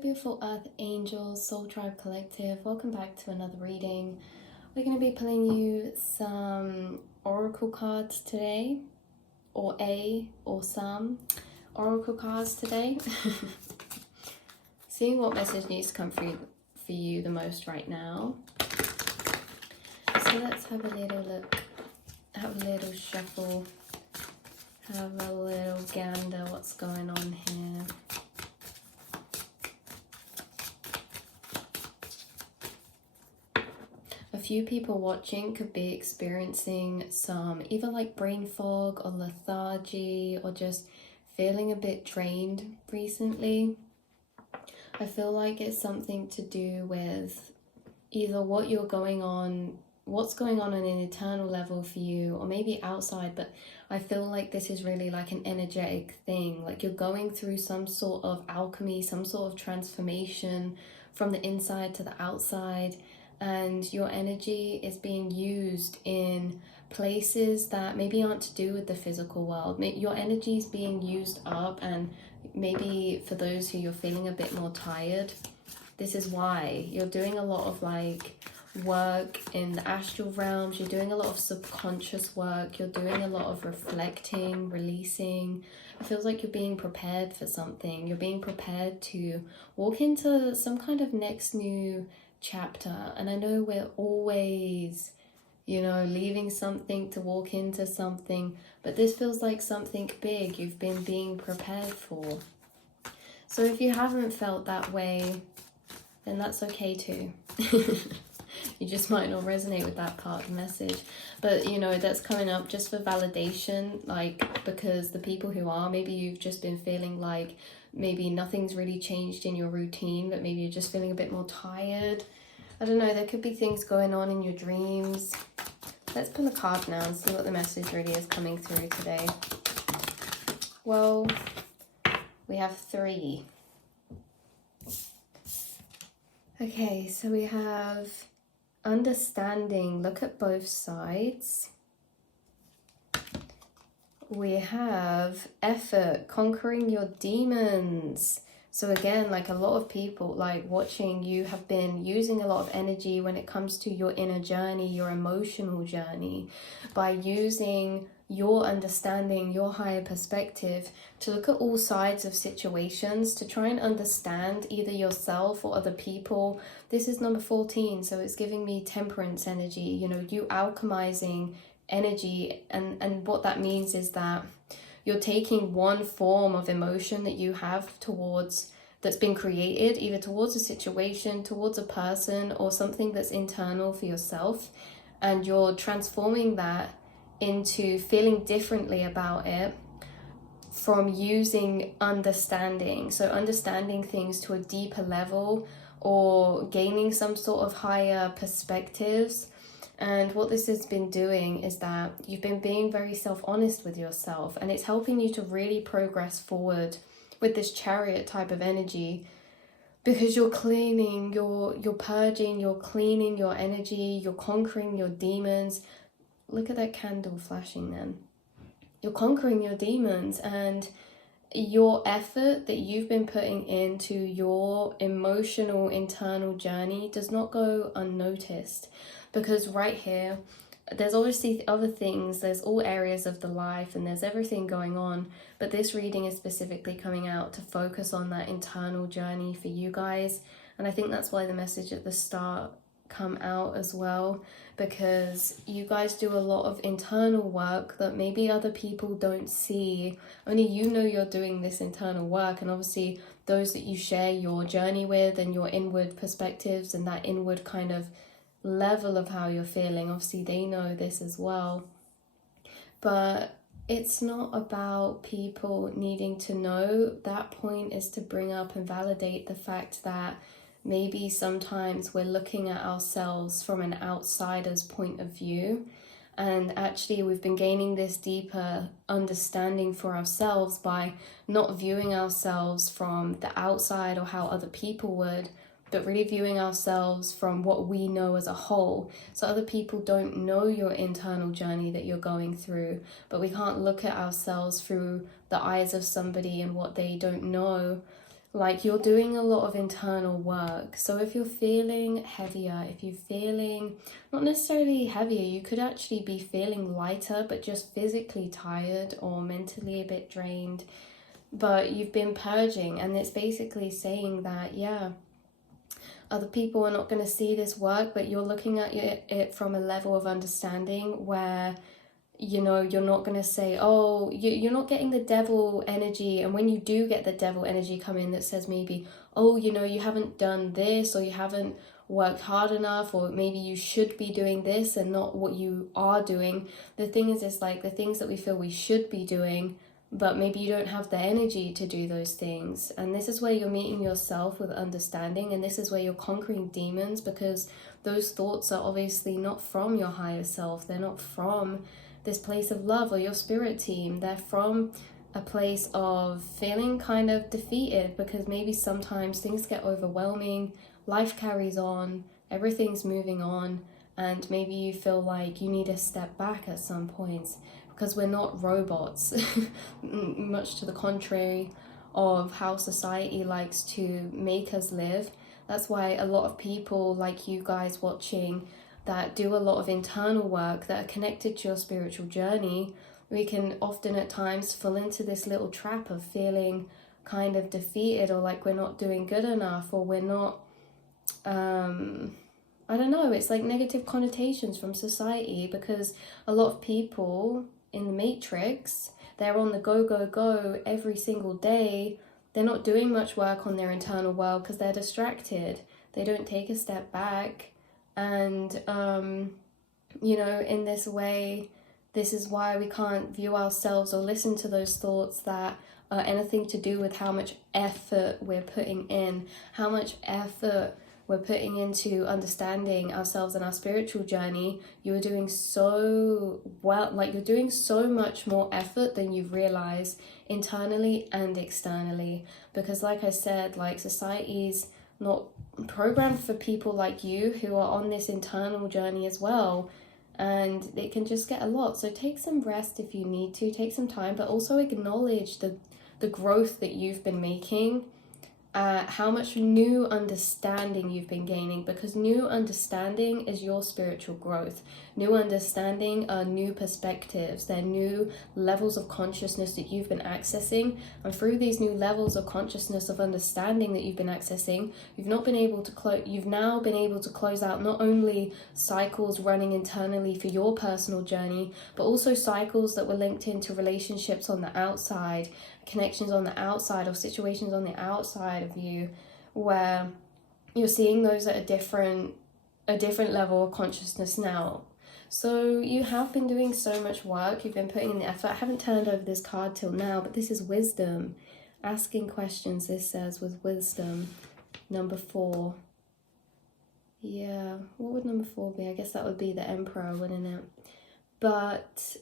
beautiful Earth Angels, Soul Tribe Collective. Welcome back to another reading. We're going to be pulling you some oracle cards today, or some oracle cards today. Seeing what message needs to come through for you the most right now. So let's have a little look, have a little shuffle, have a little gander what's going on here. A few people watching could be experiencing some either like brain fog or lethargy or just feeling a bit drained recently. I feel like it's something to do with either what's going on an internal level for you, or maybe outside, but I feel like this is really like an energetic thing. Like you're going through some sort of alchemy, some sort of transformation from the inside to the outside, and your energy is being used in places that maybe aren't to do with the physical world. Your energy is being used up, and maybe for those who you're feeling a bit more tired, this is why you're doing a lot of like work in the astral realms. You're doing a lot of subconscious work. You're doing a lot of reflecting, releasing. It feels like you're being prepared for something. You're being prepared to walk into some kind of next new chapter. And I know we're always, leaving something to walk into something, but this feels like something big you've been being prepared for. So if you haven't felt that way, then that's okay too. You just might not resonate with that part of the message, but that's coming up just for validation, like because the people who are, maybe you've just been feeling like maybe nothing's really changed in your routine, but maybe you're just feeling a bit more tired. I don't know, there could be things going on in your dreams. Let's pull a card now and see what the message really is coming through today. Well, we have 3. Okay, so we have understanding, look at both sides. We have effort, conquering your demons. So again, like a lot of people like watching, you have been using a lot of energy when it comes to your inner journey, your emotional journey, by using your understanding, your higher perspective to look at all sides of situations, to try and understand either yourself or other people. This is number 14, so it's giving me temperance energy, you alchemizing energy, and what that means is that you're taking one form of emotion that you have that's been created, either towards a situation, towards a person, or something that's internal for yourself, and you're transforming that into feeling differently about it from using understanding. So understanding things to a deeper level, or gaining some sort of higher perspectives. And what this has been doing is that you've been being very self-honest with yourself, and it's helping you to really progress forward with this Chariot type of energy, because you're cleaning, you're purging, you're cleaning your energy, you're conquering your demons. Look at that candle flashing then. You're conquering your demons, and your effort that you've been putting into your emotional internal journey does not go unnoticed. Because right here, there's obviously other things, there's all areas of the life, and there's everything going on, but this reading is specifically coming out to focus on that internal journey for you guys. And I think that's why the message at the start come out as well, because you guys do a lot of internal work that maybe other people don't see. Only you're doing this internal work, and obviously those that you share your journey with and your inward perspectives and that inward kind of level of how you're feeling, obviously they know this as well. But it's not about people needing to know. That point is to bring up and validate the fact that maybe sometimes we're looking at ourselves from an outsider's point of view, and actually we've been gaining this deeper understanding for ourselves by not viewing ourselves from the outside or how other people would, but really viewing ourselves from what we know as a whole. So other people don't know your internal journey that you're going through, but we can't look at ourselves through the eyes of somebody and what they don't know. like you're doing a lot of internal work. So if you're feeling heavier, if you're feeling not necessarily heavier, you could actually be feeling lighter, but just physically tired or mentally a bit drained. But you've been purging, and it's basically saying that, yeah, other people are not going to see this work, but you're looking at it from a level of understanding where, you know, you're not going to say, oh, you're not getting the devil energy. And when you do get the devil energy come in that says maybe, oh, you know, you haven't done this, or you haven't worked hard enough, or maybe you should be doing this and not what you are doing. The thing is like the things that we feel we should be doing, but maybe you don't have the energy to do those things. And this is where you're meeting yourself with understanding, and this is where you're conquering demons, because those thoughts are obviously not from your higher self. They're not from this place of love or your spirit team. They're from a place of feeling kind of defeated, because maybe sometimes things get overwhelming, life carries on, everything's moving on, and maybe you feel like you need to step back at some points, because we're not robots, much to the contrary of how society likes to make us live. That's why a lot of people like you guys watching that do a lot of internal work, that are connected to your spiritual journey, we can often at times fall into this little trap of feeling kind of defeated, or like we're not doing good enough, or we're not, I don't know, it's like negative connotations from society, because a lot of people in the matrix, they're on the go, go, go every single day. They're not doing much work on their internal world because they're distracted. They don't take a step back. And, you know, in this way, this is why we can't view ourselves or listen to those thoughts that are anything to do with how much effort we're putting in, how much effort we're putting into understanding ourselves and our spiritual journey. You're doing so well, like you're doing so much more effort than you've realized, internally and externally. Because like I said, like society's not programmed for people like you who are on this internal journey as well. And it can just get a lot. So take some rest if you need to, take some time, but also acknowledge the growth that you've been making, how much new understanding you've been gaining, because new understanding is your spiritual growth. New understanding are new perspectives. They're new levels of consciousness that you've been accessing, and through these new levels of consciousness of understanding that you've been accessing, you've now been able to close out not only cycles running internally for your personal journey, but also cycles that were linked into relationships on the outside, connections on the outside, or situations on the outside of you, where you're seeing those at a different level of consciousness now. So you have been doing so much work, you've been putting in the effort. I haven't turned over this card till now, but this is wisdom. Asking questions, this says, with wisdom. Number 4. Yeah, what would number 4 be? I guess that would be the Emperor, wouldn't it? But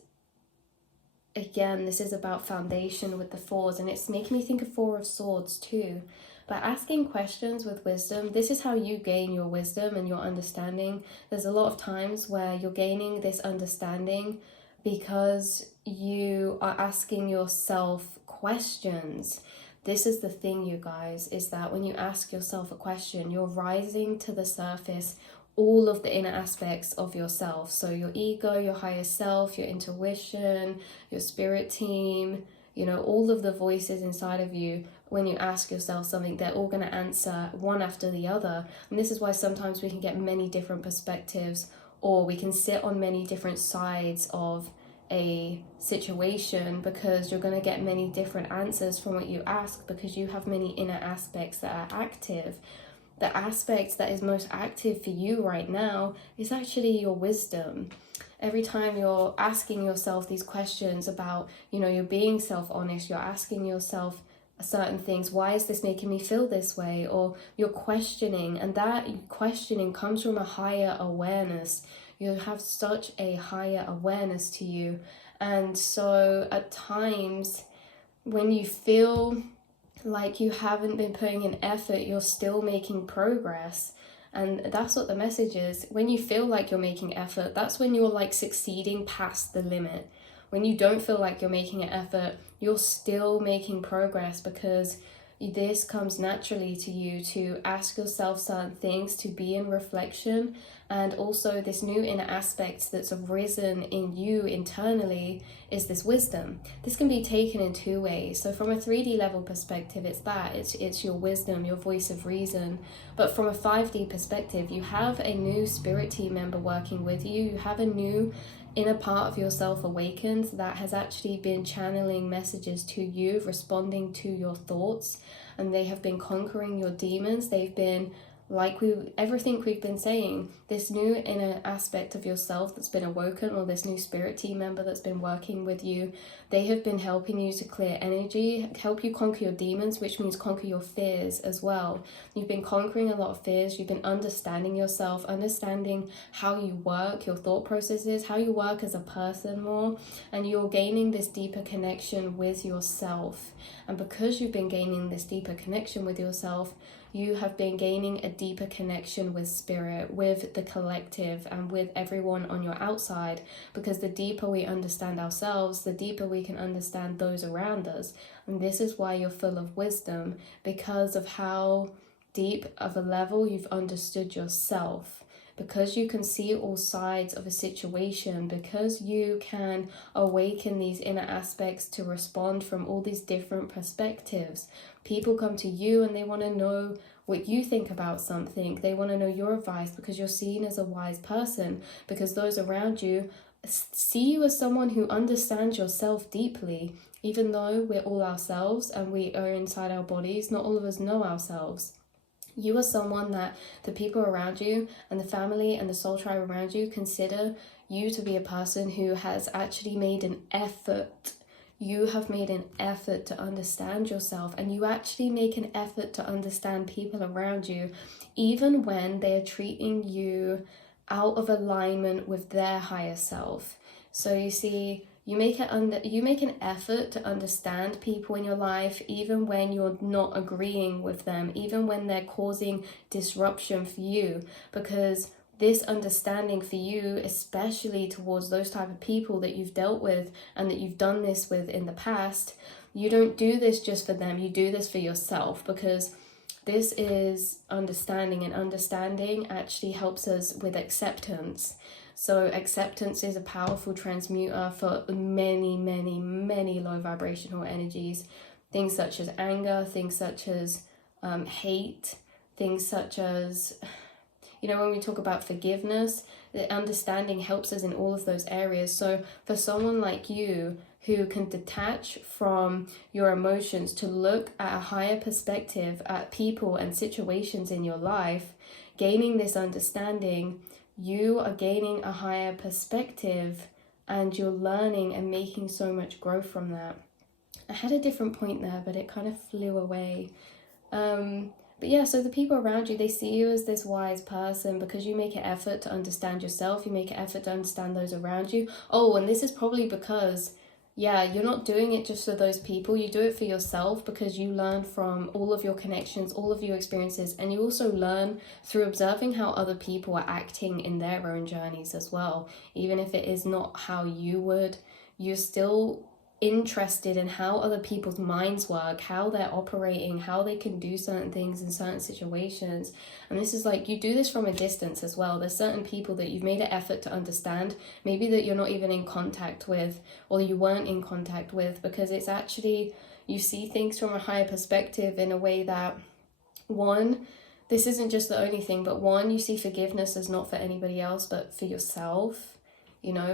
again, this is about foundation with the 4s, and it's making me think of 4 of Swords too. By asking questions with wisdom, this is how you gain your wisdom and your understanding. There's a lot of times where you're gaining this understanding because you are asking yourself questions. This is the thing, you guys, is that when you ask yourself a question, you're rising to the surface all of the inner aspects of yourself. So your ego, your higher self, your intuition, your spirit team, you know, all of the voices inside of you. When you ask yourself something, they're all going to answer one after the other. And this is why sometimes we can get many different perspectives, or we can sit on many different sides of a situation, because you're going to get many different answers from what you ask, because you have many inner aspects that are active. The aspect that is most active for you right now is actually your wisdom. Every time you're asking yourself these questions about, you know, you're being self-honest, you're asking yourself certain things, why is this making me feel this way? Or you're questioning, and that questioning comes from a higher awareness. You have such a higher awareness to you. And so at times when you feel like you haven't been putting in effort, you're still making progress. And that's what the message is. When you feel like you're making effort, that's when you're like succeeding past the limit. When you don't feel like you're making an effort, you're still making progress, because this comes naturally to you to ask yourself certain things, to be in reflection. And also this new inner aspect that's arisen in you internally is this wisdom. This can be taken in two ways. So from a 3D level perspective, it's your wisdom, your voice of reason. But from a 5D perspective, you have a new spirit team member working with you. You have a new inner part of yourself awakened that has actually been channeling messages to you, responding to your thoughts, and they have been conquering your demons. They've been, like everything we've been saying, this new inner aspect of yourself that's been awoken, or this new spirit team member that's been working with you, they have been helping you to clear energy, help you conquer your demons, which means conquer your fears as well. You've been conquering a lot of fears. You've been understanding yourself, understanding how you work, your thought processes, how you work as a person more, and you're gaining this deeper connection with yourself. And because you've been gaining this deeper connection with yourself, you have been gaining a deeper connection with spirit, with the collective, and with everyone on your outside. Because the deeper we understand ourselves, the deeper we can understand those around us. And this is why you're full of wisdom, because of how deep of a level you've understood yourself. Because you can see all sides of a situation, because you can awaken these inner aspects to respond from all these different perspectives. People come to you and they want to know what you think about something. They want to know your advice because you're seen as a wise person, because those around you see you as someone who understands yourself deeply. Even though we're all ourselves and we are inside our bodies, not all of us know ourselves. You are someone that the people around you and the family and the soul tribe around you consider you to be a person who has actually made an effort. You have made an effort to understand yourself, and you actually make an effort to understand people around you, even when they are treating you out of alignment with their higher self. So you see, you make an effort to understand people in your life, even when you're not agreeing with them, even when they're causing disruption for you, because this understanding for you, especially towards those type of people that you've dealt with and that you've done this with in the past, you don't do this just for them, you do this for yourself, because this is understanding, and understanding actually helps us with acceptance. So acceptance is a powerful transmuter for many, many, many low vibrational energies. Things such as anger, things such as hate, things such as, when we talk about forgiveness, the understanding helps us in all of those areas. So for someone like you who can detach from your emotions to look at a higher perspective at people and situations in your life, gaining this understanding, you are gaining a higher perspective and you're learning and making so much growth from that. I had a different point there, but it kind of flew away. But yeah, so the people around you, they see you as this wise person because you make an effort to understand yourself. You make an effort to understand those around you. Oh, and this is probably because, you're not doing it just for those people. You do it for yourself because you learn from all of your connections, all of your experiences. And you also learn through observing how other people are acting in their own journeys as well. Even if it is not how you would, you're still interested in how other people's minds work, how they're operating, how they can do certain things in certain situations. And this is like, you do this from a distance as well. There's certain people that you've made an effort to understand, maybe that you're not even in contact with, or you weren't in contact with, because it's actually, you see things from a higher perspective in a way that, one, this isn't just the only thing, but one, you see forgiveness as not for anybody else, but for yourself.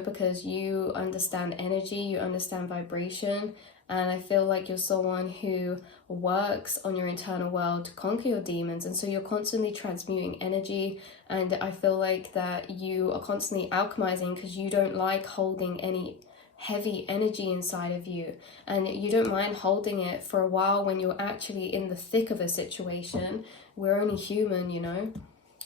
Because you understand energy, you understand vibration, and I feel like you're someone who works on your internal world to conquer your demons, and so you're constantly transmuting energy, and I feel like that you are constantly alchemizing because you don't like holding any heavy energy inside of you, and you don't mind holding it for a while when you're actually in the thick of a situation. We're only human,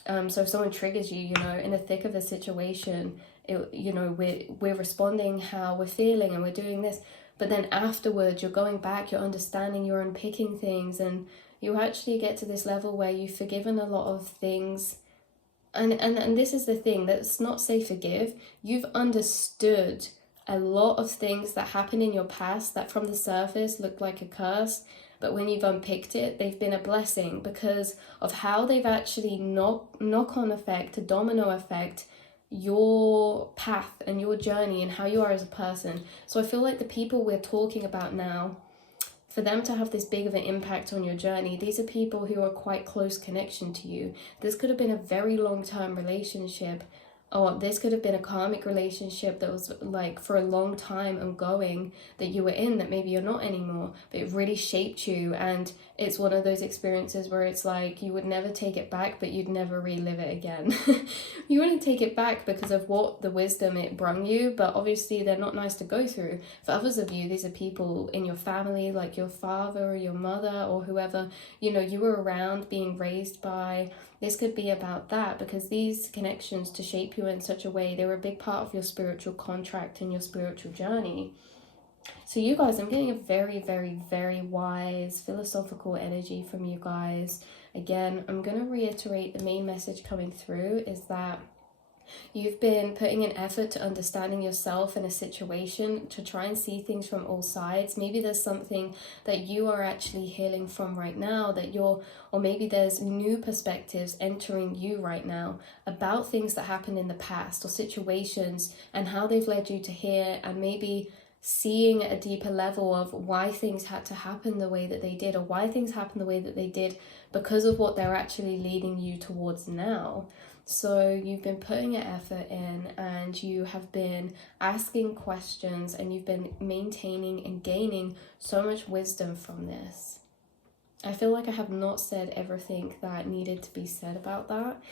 so if someone triggers you, in the thick of a situation, we're responding how we're feeling and we're doing this, but then afterwards you're going back, you're understanding, you're unpicking things, and you actually get to this level where you've forgiven a lot of things. And this is the thing, let's not say forgive, you've understood a lot of things that happened in your past that from the surface looked like a curse, but when you've unpicked it, they've been a blessing because of how they've actually knock-on effect, a domino effect, your path and your journey and how you are as a person. So I feel like the people we're talking about now, for them to have this big of an impact on your journey, these are people who are quite close connection to you. This could have been a very long-term relationship, or this could have been a karmic relationship that was like for a long time ongoing that you were in, that maybe you're not anymore, but it really shaped you. And it's one of those experiences where it's like you would never take it back, but you'd never relive it again. You wouldn't take it back because of what the wisdom it brung you, but obviously they're not nice to go through. For others of you, these are people in your family, like your father or your mother or whoever, you know, you were around, being raised by. This could be about that, because these connections to shape you in such a way, they were a big part of your spiritual contract and your spiritual journey. So you guys, I'm getting a very, very, very wise philosophical energy from you guys. Again, I'm going to reiterate the main message coming through is that you've been putting an effort to understanding yourself in a situation, to try and see things from all sides. Maybe there's something that you are actually healing from right now, or maybe there's new perspectives entering you right now about things that happened in the past or situations and how they've led you to here, and maybe seeing at a deeper level of why things had to happen the way that they did, or why things happened the way that they did because of what they're actually leading you towards now. So you've been putting an effort in, and you have been asking questions, and you've been maintaining and gaining so much wisdom from this. I feel like I have not said everything that needed to be said about that,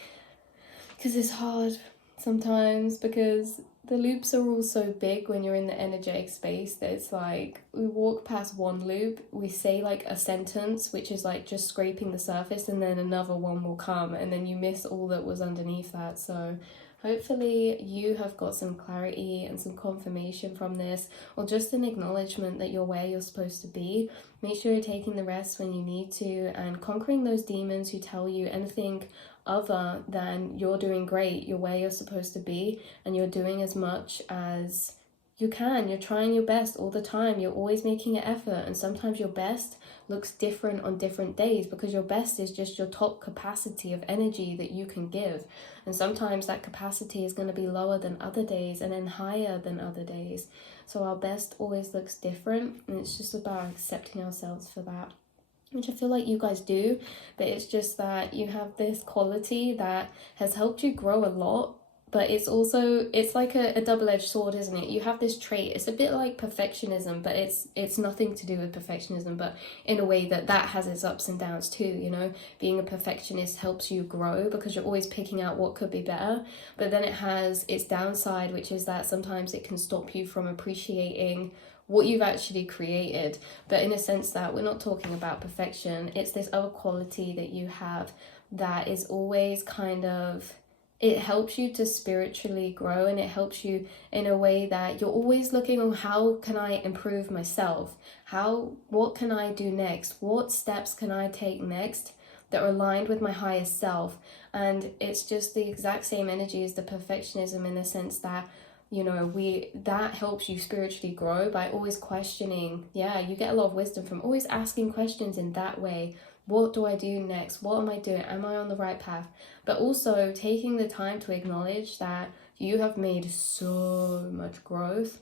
because it's hard sometimes, because the loops are all so big when you're in the energetic space that it's like we walk past one loop, we say like a sentence which is like just scraping the surface, and then another one will come, and then you miss all that was underneath that. So hopefully you have got some clarity and some confirmation from this, or just an acknowledgement that you're where you're supposed to be. Make sure you're taking the rest when you need to, and conquering those demons who tell you anything other than you're doing great, you're where you're supposed to be, and you're doing as much as you can. You're trying your best all the time. You're always making an effort, and sometimes your best looks different on different days, because your best is just your top capacity of energy that you can give, and sometimes that capacity is going to be lower than other days and then higher than other days. So our best always looks different, and it's just about accepting ourselves for that, which I feel like you guys do. But it's just that you have this quality that has helped you grow a lot, but it's also, it's like a double-edged sword, isn't it? You have this trait, it's a bit like perfectionism, but it's nothing to do with perfectionism, but in a way that has its ups and downs too, you know. Being a perfectionist helps you grow because you're always picking out what could be better, but then it has its downside, which is that sometimes it can stop you from appreciating what you've actually created. But in a sense that we're not talking about perfection, it's this other quality that you have that is always kind of, it helps you to spiritually grow, and it helps you in a way that you're always looking on how can I improve myself, what can I do next, what steps can I take next that are aligned with my highest self. And it's just the exact same energy as the perfectionism, in the sense that, you know, that helps you spiritually grow by always questioning. Yeah, you get a lot of wisdom from always asking questions in that way. What do I do next? What am I doing? Am I on the right path? But also taking the time to acknowledge that you have made so much growth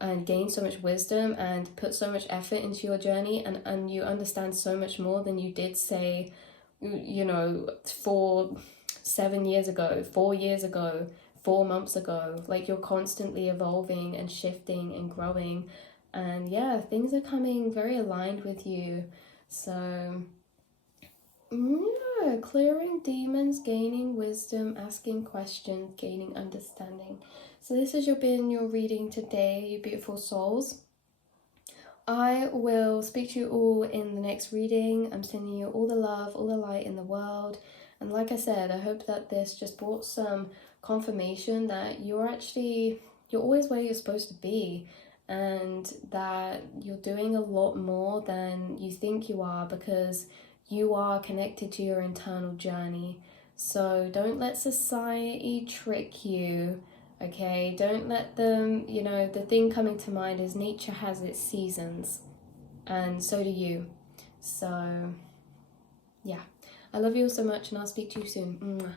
and gained so much wisdom and put so much effort into your journey, and you understand so much more than you did, say, you know, 7 years ago, 4 years ago, 4 months ago. Like, you're constantly evolving and shifting and growing, and yeah, things are coming very aligned with you. So yeah, clearing demons, gaining wisdom, asking questions, gaining understanding. So this has been your reading today, you beautiful souls. I will speak to you all in the next reading. I'm sending you all the love, all the light in the world. And like I said, I hope that this just brought some confirmation that you're always where you're supposed to be, and that you're doing a lot more than you think you are, because you are connected to your internal journey. So don't let society trick you, okay? Don't let them, you know, the thing coming to mind is nature has its seasons, and so do you. So yeah, I love you all so much, and I'll speak to you soon. Mwah.